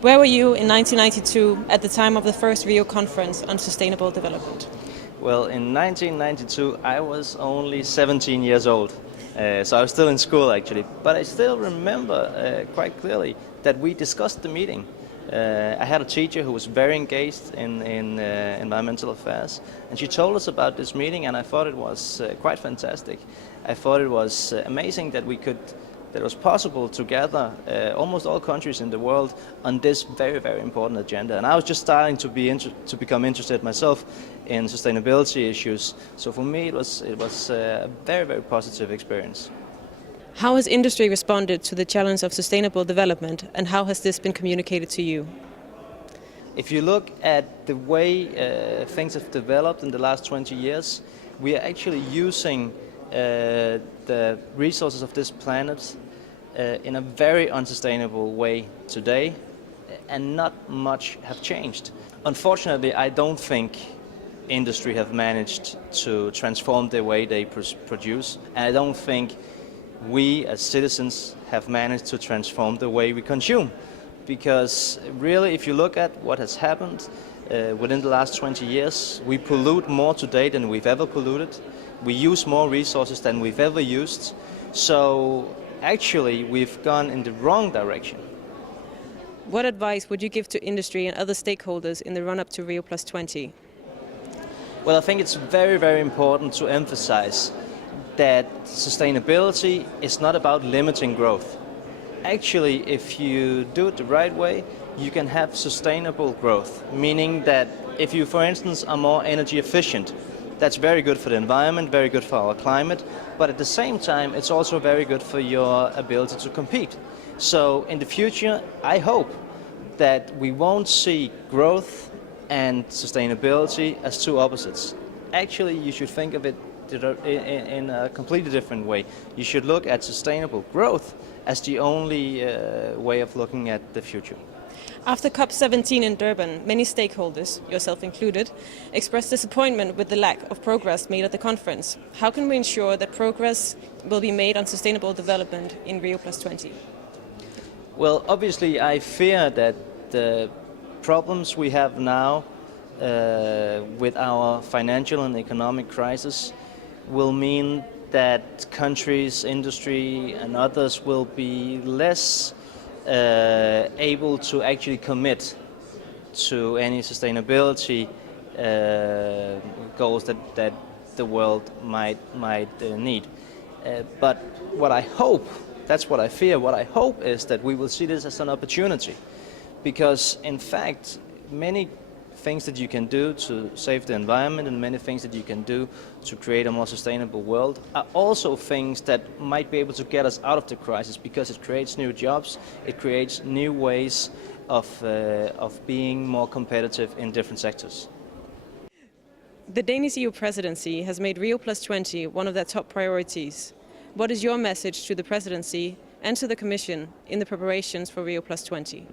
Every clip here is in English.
Where were you in 1992 at the time of the first Rio conference on sustainable development? Well, in 1992, I was only 17 years old, so I was still in school actually. But I still remember quite clearly that we discussed the meeting. I had a teacher who was very engaged in environmental affairs, and she told us about this meeting, and I thought it was quite fantastic. I thought it was amazing that it was possible to gather almost all countries in the world on this very, very important agenda. And I was just starting to become interested myself in sustainability issues. So for me, it was a very, very positive experience. How has industry responded to the challenge of sustainable development, and how has this been communicated to you? If you look at the way things have developed in the last 20 years, we are actually using the resources of this planet in a very unsustainable way today, and not much have changed. Unfortunately, I don't think industry have managed to transform the way they produce, and I don't think we as citizens have managed to transform the way we consume. Because really, if you look at what has happened within the last 20 years, we pollute more today than we've ever polluted. We use more resources than we've ever used. So actually, we've gone in the wrong direction. What advice would you give to industry and other stakeholders in the run-up to Rio+20? Well, I think it's very, very important to emphasize that sustainability is not about limiting growth. Actually, if you do it the right way, you can have sustainable growth, meaning that if you, for instance, are more energy efficient, that's very good for the environment, very good for our climate, but at the same time, it's also very good for your ability to compete. So in the future, I hope that we won't see growth and sustainability as two opposites. Actually, you should think of it in a completely different way. You should look at sustainable growth as the only way of looking at the future. After COP17 in Durban, many stakeholders, yourself included, expressed disappointment with the lack of progress made at the conference. How can we ensure that progress will be made on sustainable development in Rio+20? Well, obviously I fear that the problems we have now with our financial and economic crisis will mean that countries, industry and others will be less able to actually commit to any sustainability goals that the world might need. But what I hope, that's what I fear, what I hope is that we will see this as an opportunity, because in fact many things that you can do to save the environment and many things that you can do to create a more sustainable world are also things that might be able to get us out of the crisis, because it creates new jobs, it creates new ways of being more competitive in different sectors. The Danish EU presidency has made Rio+20 one of their top priorities. What is your message to the presidency and to the Commission in the preparations for Rio+20?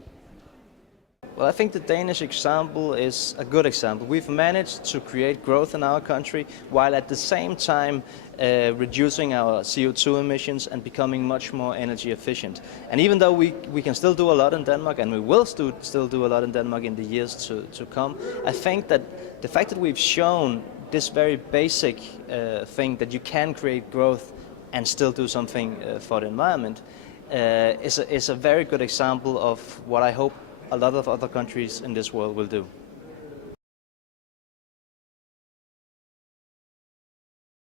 Well, I think the Danish example is a good example. We've managed to create growth in our country while at the same time reducing our CO2 emissions and becoming much more energy efficient. And even though we can still do a lot in Denmark, and we will still do a lot in Denmark in the years to come, I think that the fact that we've shown this very basic thing, that you can create growth and still do something for the environment, is a very good example of what I hope a lot of other countries in this world will do.